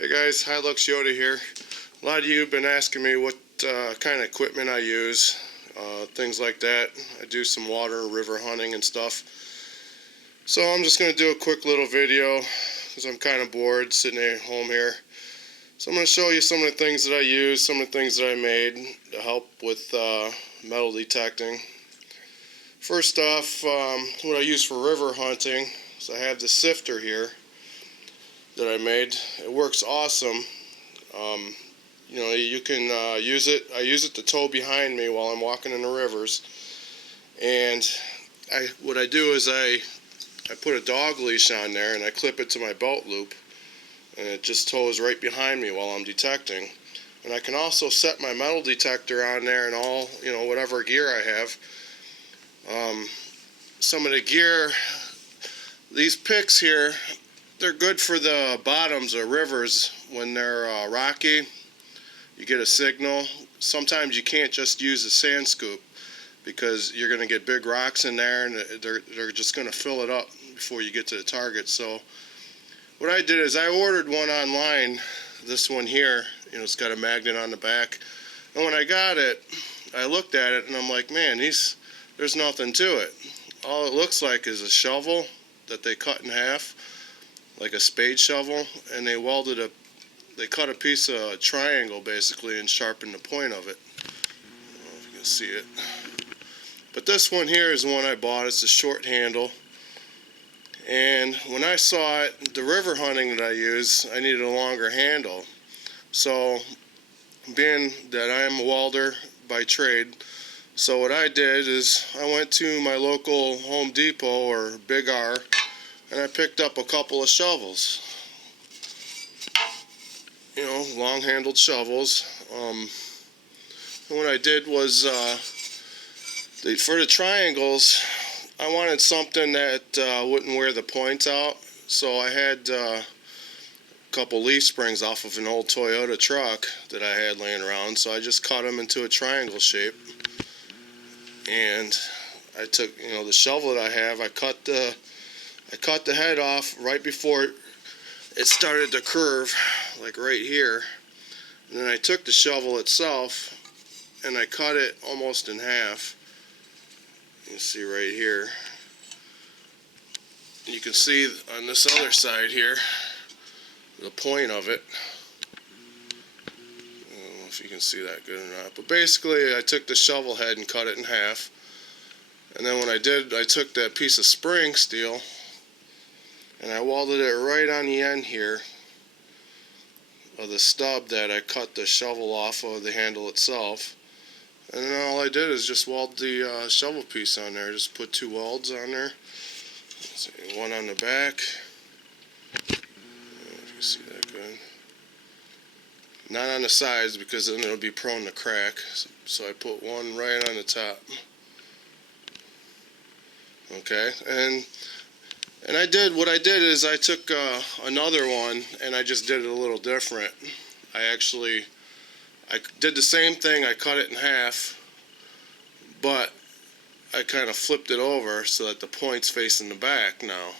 Hey guys, Hiluxyota here. A lot of you have been asking me what kind of equipment I use, things like that. I do some water and river hunting and stuff. So I'm just going to do a quick little video because I'm kind of bored sitting at home here. So I'm going to show you some of the things that I use, some of the things that I made to help with metal detecting. First off, what I use for river hunting is I have the sifter here that I made. It works awesome. You know, you can use it. I use it to tow behind me while I'm walking in the rivers. And what I do is I put a dog leash on there and I clip it to my belt loop, and it just tows right behind me while I'm detecting. And I can also set my metal detector on there and all, you know, whatever gear I have. Some of the gear, these picks here, they're good for the bottoms of rivers when they're rocky. You get a signal. Sometimes you can't just use a sand scoop because you're going to get big rocks in there and they're just going to fill it up before you get to the target. So what I did is I ordered one online, this one here, you know, it's got a magnet on the back. And when I got it, I looked at it and I'm like, man, there's nothing to it. All it looks like is a shovel that they cut in half, like a spade shovel, and they cut a piece of triangle basically and sharpened the point of it. I don't know if you can see it. But this one here is the one I bought. It's a short handle. And when I saw it, the river hunting that I use, I needed a longer handle. So, being that I am a welder by trade, so what I did is I went to my local Home Depot or Big R and I picked up a couple of shovels. You know, long-handled shovels. And what I did was, for the triangles, I wanted something that wouldn't wear the points out. So I had a couple leaf springs off of an old Toyota truck that I had laying around. So I just cut them into a triangle shape. And I took, you know, the shovel that I have, I cut the head off right before it started to curve, like right here. And then I took the shovel itself and I cut it almost in half. You can see right here. You can see on this other side here the point of it. I don't know if you can see that good or not. But basically I took the shovel head and cut it in half. And then what I did, I took that piece of spring steel and I welded it right on the end here of the stub that I cut the shovel off of the handle itself. And then all I did is just weld the shovel piece on there. Just put two welds on there. Let's see, one on the back. I don't know if you see that good. Not on the sides because then it'll be prone to crack. So I put one right on the top. Okay, and what I did is I took another one and I just did it a little different. I did the same thing. I cut it in half, but I kind of flipped it over so that the point's facing the back now,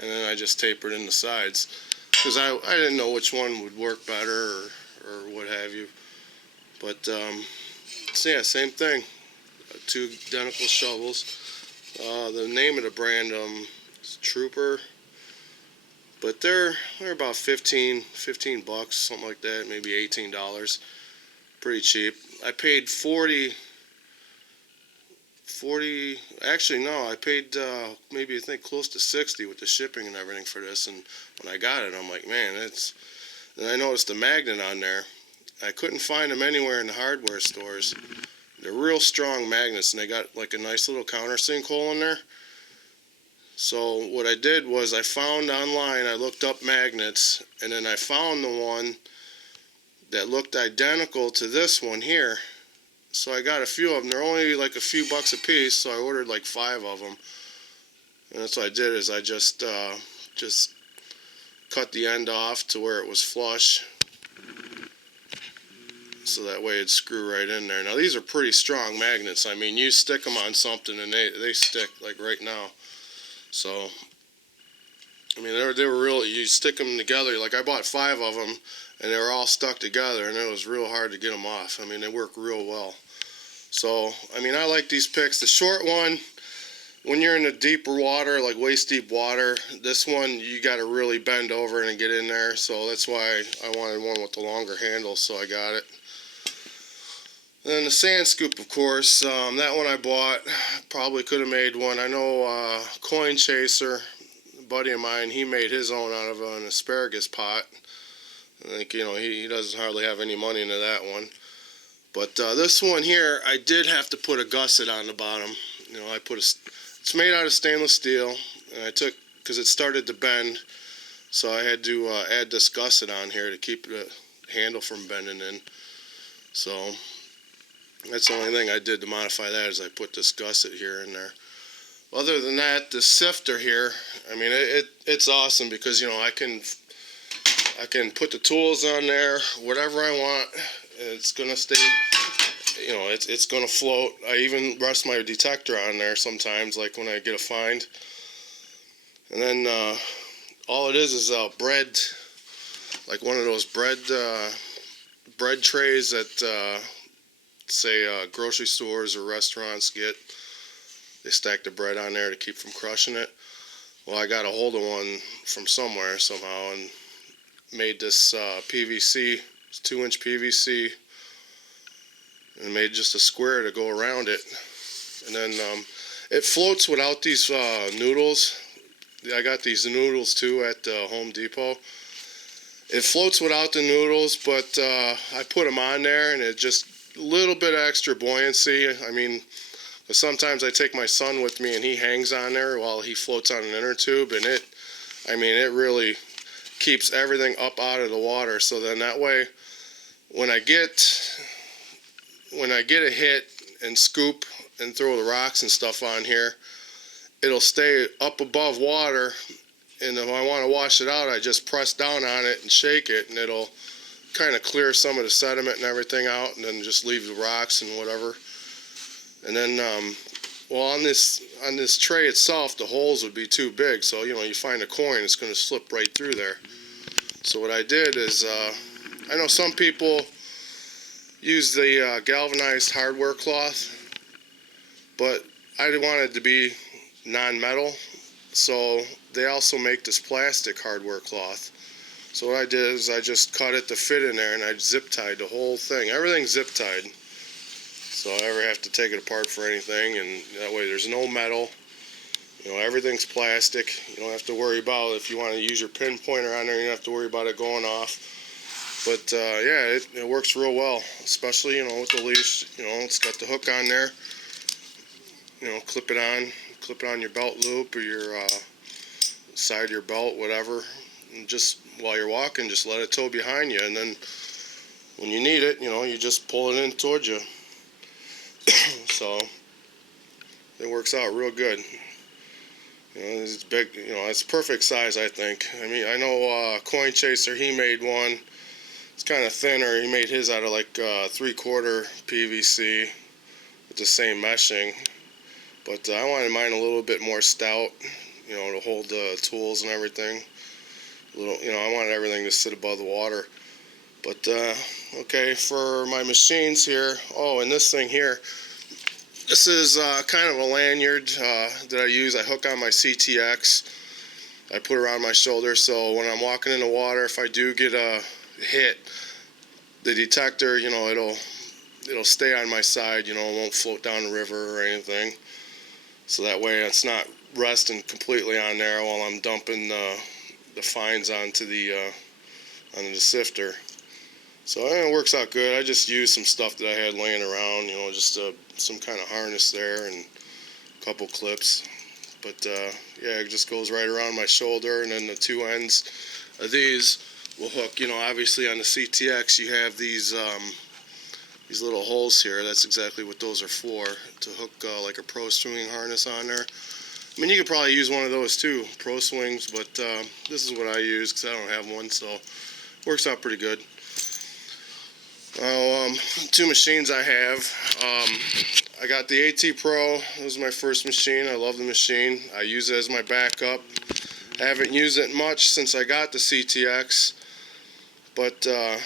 and then I just tapered in the sides because I didn't know which one would work better or what have you. But so yeah, same thing. Two identical shovels. The name of the brand is Trooper, but they're about 15 bucks, something like that, maybe $18. Pretty cheap. I paid 40, actually no, I paid maybe I think close to 60 with the shipping and everything for this. And when I got it, I'm like, man, and I noticed the magnet on there. I couldn't find them anywhere in the hardware stores. They're real strong magnets, and they got like a nice little countersink hole in there. So what I did was I found online, I looked up magnets, and then I found the one that looked identical to this one here. So I got a few of them. They're only like a few bucks a piece, so I ordered like 5 of them. And that's what I did is I just cut the end off to where it was flush, so that way it'd screw right in there. Now these are pretty strong magnets. I mean, you stick them on something and they stick like right now. So I mean, they were real. You stick them together. Like I bought 5 of them, and they were all stuck together, and it was real hard to get them off. I mean, they work real well. So, I mean, I like these picks. The short one, when you're in the deeper water, like waist deep water, this one you got to really bend over and get in there. So that's why I wanted one with the longer handle. So I got it. Then the sand scoop, of course, that one I bought. Probably could have made one. I know Coin Chaser, a buddy of mine, he made his own out of an asparagus pot. I think, you know, he doesn't hardly have any money into that one. But this one here, I did have to put a gusset on the bottom. You know, it's made out of stainless steel, and I took, because it started to bend, so I had to add this gusset on here to keep the handle from bending in. So that's the only thing I did to modify that, is I put this gusset here in there. Other than that, the sifter here, I mean, it's awesome because, you know, I can put the tools on there, whatever I want. It's gonna stay, you know, it's gonna float. I even rest my detector on there sometimes, like when I get a find. And then all it is bread, like one of those bread trays that say grocery stores or restaurants get. They stack the bread on there to keep from crushing it. Well, I got a hold of one from somewhere somehow and made this PVC, 2-inch PVC, and made just a square to go around it. And then it floats without these noodles. I got these noodles too at Home Depot. It floats without the noodles, but I put them on there, and it just a little bit of extra buoyancy. I mean, sometimes I take my son with me, and he hangs on there while he floats on an inner tube, and it really keeps everything up out of the water. So then that way, when I get a hit and scoop and throw the rocks and stuff on here, it'll stay up above water, and if I want to wash it out, I just press down on it and shake it, and it'll kind of clear some of the sediment and everything out, and then just leave the rocks and whatever. And then well, on this tray itself, the holes would be too big, so you know, you find a coin, it's going to slip right through there. So what I did is, I know some people use the galvanized hardware cloth, but I wanted it to be non-metal, so they also make this plastic hardware cloth. So what I did is I just cut it to fit in there, and I zip tied the whole thing. Everything's zip tied, so I never have to take it apart for anything, and that way there's no metal. You know, everything's plastic. You don't have to worry about, if you want to use your pin pointer on there, you don't have to worry about it going off. But yeah, it works real well, especially, you know, with the leash. You know, it's got the hook on there. You know, clip it on your belt loop or your side of your belt, whatever. And just while you're walking, just let it tow behind you, and then when you need it, you know, you just pull it in towards you. So it works out real good. You know, it's big. You know, it's perfect size, I think. I mean, I know Coin Chaser, he made one. It's kind of thinner. He made his out of like 3/4 PVC with the same meshing. But I wanted mine a little bit more stout, you know, to hold the tools and everything. You know, I wanted everything to sit above the water. But okay, for my machines here. Oh, and this thing here. This is kind of a lanyard that I use. I hook on my CTX. I put it around my shoulder, so when I'm walking in the water, if I do get a hit, the detector, you know, it'll stay on my side. You know, it won't float down the river or anything. So that way, it's not resting completely on there while I'm dumping the fines onto the sifter. So it works out good. I just used some stuff that I had laying around, you know, just some kind of harness there and a couple clips. But yeah, it just goes right around my shoulder, and then the two ends of these will hook. You know, obviously on the CTX you have these little holes here. That's exactly what those are for, to hook like a pro swinging harness on there. I mean, you could probably use one of those too, pro swings, but this is what I use because I don't have one, so it works out pretty good. Two machines I have. I got the AT Pro. This is my first machine. I love the machine. I use it as my backup. Haven't used it much since I got the CTX, but I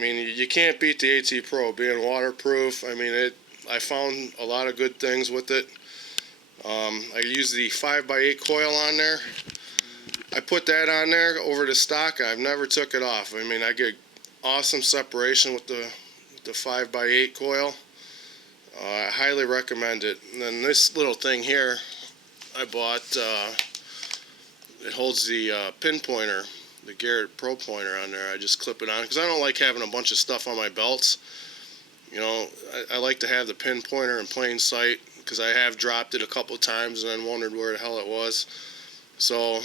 mean, you can't beat the AT Pro being waterproof. I mean, I found a lot of good things with it. I use the 5x8 coil on there. I put that on there over the stock. I've never took it off. I mean, I get awesome separation with the 5x8 coil. I highly recommend it. And then this little thing here I bought, it holds the pinpointer, the Garrett Pro pointer on there. I just clip it on because I don't like having a bunch of stuff on my belts. You know, I like to have the pinpointer in plain sight because I have dropped it a couple times and then wondered where the hell it was. So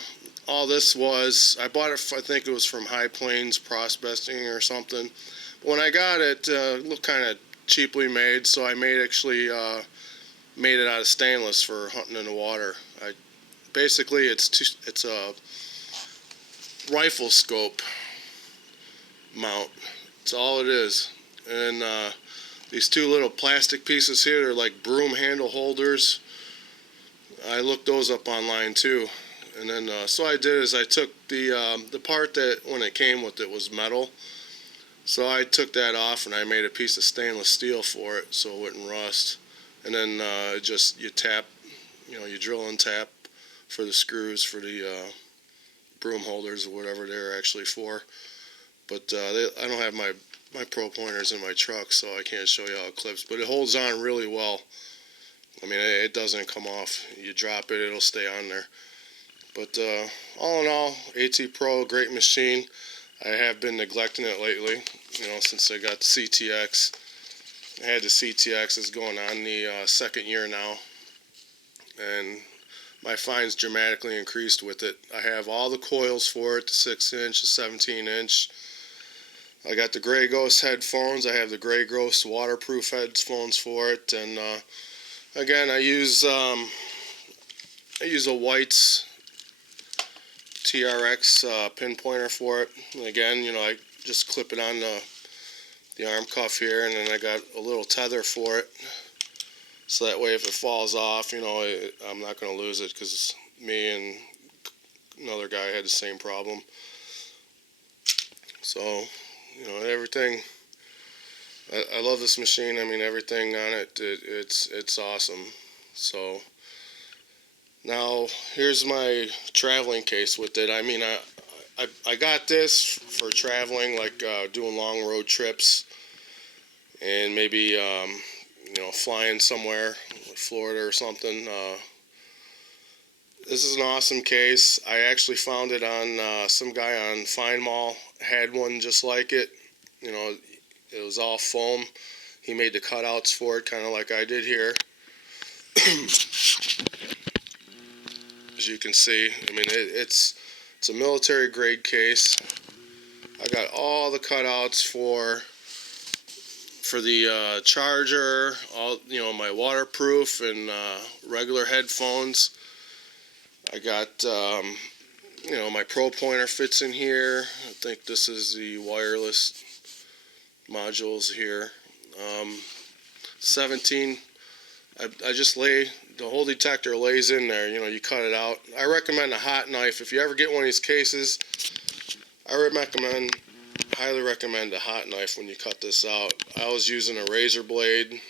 all this was, I bought it, I think it was from High Plains Prospecting or something. But when I got it, it looked kind of cheaply made, so I made it out of stainless for hunting in the water. Basically it's a rifle scope mount. That's all it is. And these two little plastic pieces here, they're like broom handle holders. I looked those up online too. And then so I did is I took the part that when it came with it was metal. So I took that off and I made a piece of stainless steel for it so it wouldn't rust. And then you tap, you drill and tap for the screws for the broom holders or whatever they're actually for. But I don't have my pro pointers in my truck, so I can't show you how it clips. But it holds on really well. I mean, it doesn't come off. You drop it, it'll stay on there. But all in all, AT Pro, great machine. I have been neglecting it lately, since I got the CTX. I had the CTX, it's going on the second year now. And my finds dramatically increased with it. I have all the coils for it, the 6-inch, the 17-inch. I got the Grey Ghost headphones. I have the Grey Ghost waterproof headphones for it. And again, I use a White's TRX pinpointer for it. And again, I just clip it on the arm cuff here, and then I got a little tether for it. So that way if it falls off, I'm not going to lose it, because me and another guy had the same problem. So, everything, I love this machine. I mean, everything on it, it's awesome. So now here's my traveling case with it. I mean, I got this for traveling, like doing long road trips and maybe flying somewhere, like Florida or something. This is an awesome case. I actually found it on some guy on Fine Mall had one just like it. It was all foam. He made the cutouts for it, kind of like I did here. As you can see, I mean, it's a military grade case. I got all the cutouts for the charger, all my waterproof and regular headphones. I got my Pro Pointer fits in here. I think this is the wireless modules here. 17. I just the whole detector lays in there. You cut it out. I recommend a hot knife. If you ever get one of these cases, I highly recommend a hot knife when you cut this out. I was using a razor blade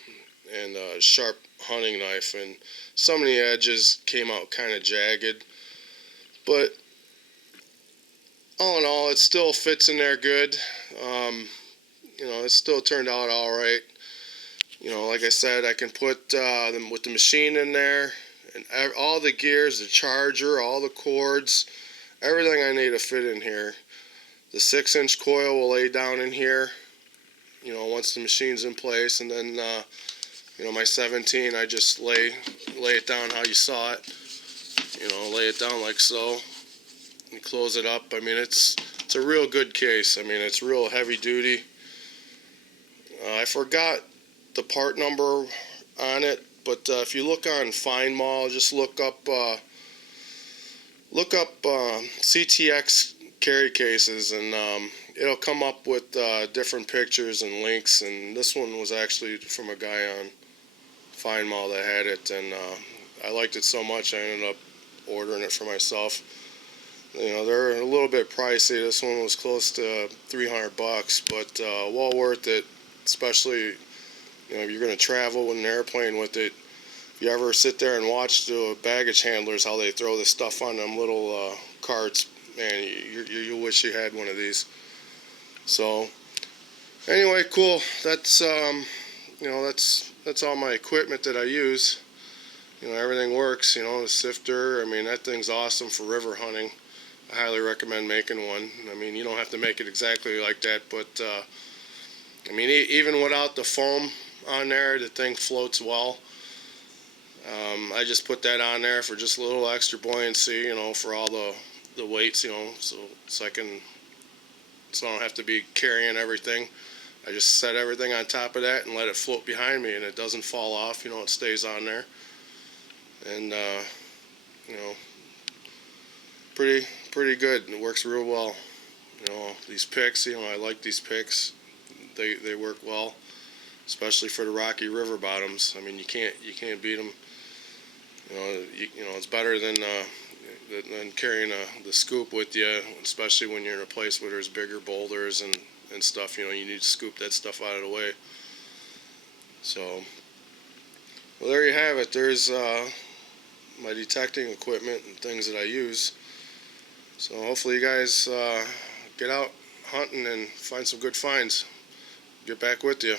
and a sharp hunting knife, and some of the edges came out kind of jagged. But all in all, it still fits in there good. It still turned out all right. Like I said, I can put them with the machine in there, and all the gears, the charger, all the cords, everything I need to fit in here. The 6-inch coil will lay down in here, once the machine's in place, and then, my 17, I just lay it down how you saw it. Lay it down like so, and close it up. I mean, it's a real good case. I mean, it's real heavy duty. I forgot the part number on it, but if you look on Fine Mall, just look up CTX carry cases, and it'll come up with different pictures and links. And this one was actually from a guy on Fine Mall that had it, and I liked it so much I ended up ordering it for myself. You know, they're a little bit pricey. This one was close to $300, but well worth it, especially, you know, if you're going to travel in an airplane with it. If you ever sit there and watch the baggage handlers, how they throw this stuff on them little carts, man, you wish you had one of these. So anyway, cool. That's you know, that's all my equipment that I use. You know, everything works. You know, the sifter, I mean, that thing's awesome for river hunting. I highly recommend making one. I mean, you don't have to make it exactly like that, but I mean, even without the foam on there, the thing floats well. I just put that on there for just a little extra buoyancy, you know, for all the weights, you know, so I don't have to be carrying everything. I just set everything on top of that and let it float behind me, and it doesn't fall off. You know, it stays on there, and you know, pretty good. It works real well. You know, these picks, you know, I like these picks. They work well, especially for the rocky river bottoms. I mean, you can't beat them. You know, it's better than carrying the scoop with you, especially when you're in a place where there's bigger boulders and stuff. You know, you need to scoop that stuff out of the way. So, well, there you have it. There's my detecting equipment and things that I use. So hopefully you guys get out hunting and find some good finds. Get back with you.